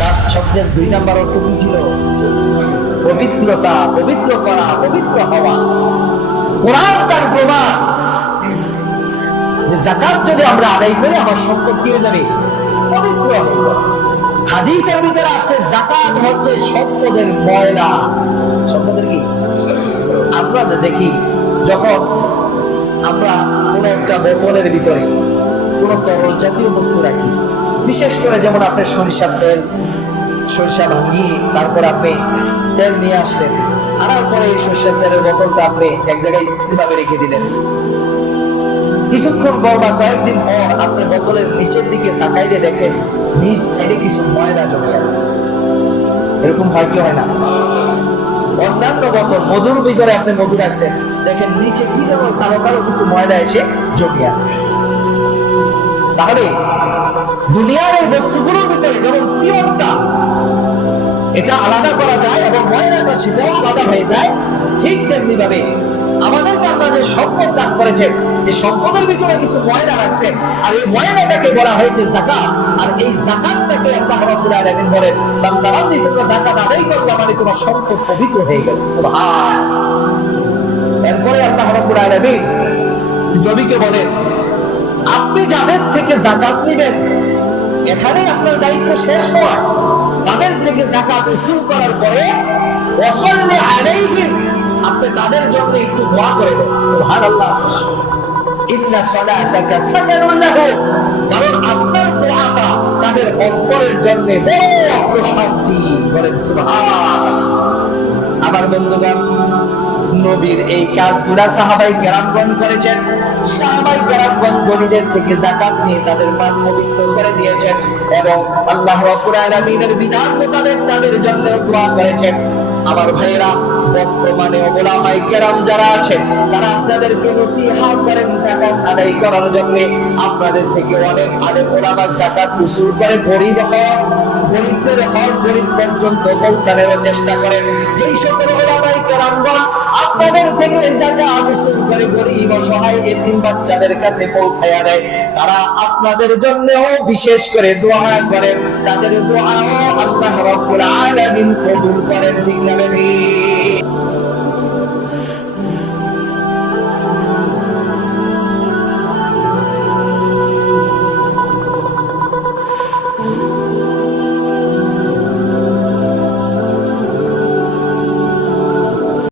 যাকাত শব্দের 2 নাম্বার অর্থ কি ছিল? পবিত্রতা, পবিত্র করা, পবিত্র হওয়া। কোরআন তার প্রমাণ যে যাকাত যদি আমরা আদায় করি আমার সম্পদ কি হয়ে যাবে? পবিত্র হয়ে যাবে। হাদিসের ভিতরে আসছে যাকাত হচ্ছে সম্পদের ময়লা। সম্পদের কি? আমরা যে দেখি যখন আমরা কোন একটা বোতলের ভিতরে কোন তরল জাতীয় বস্তু রাখি, বিশেষ করে যেমন আপনি সরিষার তেল, সরিষা ভাঙিয়ে তারপর আপনি তেল নিয়ে আসলেন, আনার পরে এই সরিষার তেলের বোতলটা আপনি এক জায়গায় স্থিরভাবে রেখে দিলেন। কিছুক্ষণ পর বা কয়েকদিন পর আপনি বোতলের নিচের দিকে তাকাইলে দেখেন নিচ সাইডে কিছু ময়লা জমে আছে। এরকম হয় কি হয় না? অন্যান্য বোতল মধুর ভিতরে আপনি মধু রাখছেন, দেখেন নিচে কি যেন কালো কালো কিছু ময়লা এসে জমে আছে। তাহলে দুনিয়ার এই বস্তুগুলোর ভিতরে যেমন পিওরটা এটা আলাদা করা যায় এবং ময়লাটা সেটাও আলাদা হয়ে যায়, ঠিক তেমনি ভাবে আমাদেরকে আল্লাহ যে সম্পদ দান করেছেন, এই সম্পদের ভিতরে কিছু ময়লা রাখছে, আর এই ময়লাটাকে বলা হয়েছে যাকাত। আর এই যাকাতটাকে আল্লাহ রাব্বুল আলামিন বলেন, বান্দারা তোমরা যাকাত আদায় করলে মানে তোমার সম্পদ পবিত্র হয়ে গেল। সুবহান। এরপরে আল্লাহ রাব্বুল আলামিন নবীকে বলেন, আপনি যাদের থেকে যাকাত নেবেন এখানেই আপনার দায়িত্ব শেষ নয়, তাদের থেকে যাকাত উসুল করার পরে ওয়াসাল্লি আলাইহিম, আপনি তাদের জন্য একটু দোয়া করে দেন। সুবহানাল্লাহ। ইন্না সালাতাকা সাকানুন লাহুম, কারণ আপনার দোয়াটা তাদের অন্তরের জন্য বড় প্রশান্তি। বলেন সুবহান। আমার বন্ধুগণ, নবীর এই কাজগুলা সাহাবায়ে কেরামগণ করেছেন। সাহাবায়ে কেরামগণ গণীদের থেকে যাকাত নিয়ে তাদের মান পবিত্র করে দিয়েছেন এবং আল্লাহ রাব্বুল আলামিনের বিধান মোতাবেক তাদের জন্য দোয়া করেছেন। আমার ভাইয়েরা, বর্তমানে ওলামায়ে কেরাম যারা আছেন তারা আপনাদেরকে নসিহত করেন যাকাত আদায় করার জন্য। আপনাদের থেকে অনেক আলেম ওলামা যাকাত উসুল করে গরিব গরিবদের হক গরিব পর্যন্ত পৌঁছানোর চেষ্টা করেন। যেই সকল ওলামায়ে কেরামগণ আপনাদের থেকে যাকাত উসুল করে গরিব অসহায় এতিম বাচ্চাদের কাছে পৌঁছায়া দেয়, তারা আপনাদের জন্যও বিশেষ করে দোয়া করেন। তাদের দোয়াও আল্লাহ রাব্বুল আলামিন কবুল করেন। ঠিক না বেঠিক?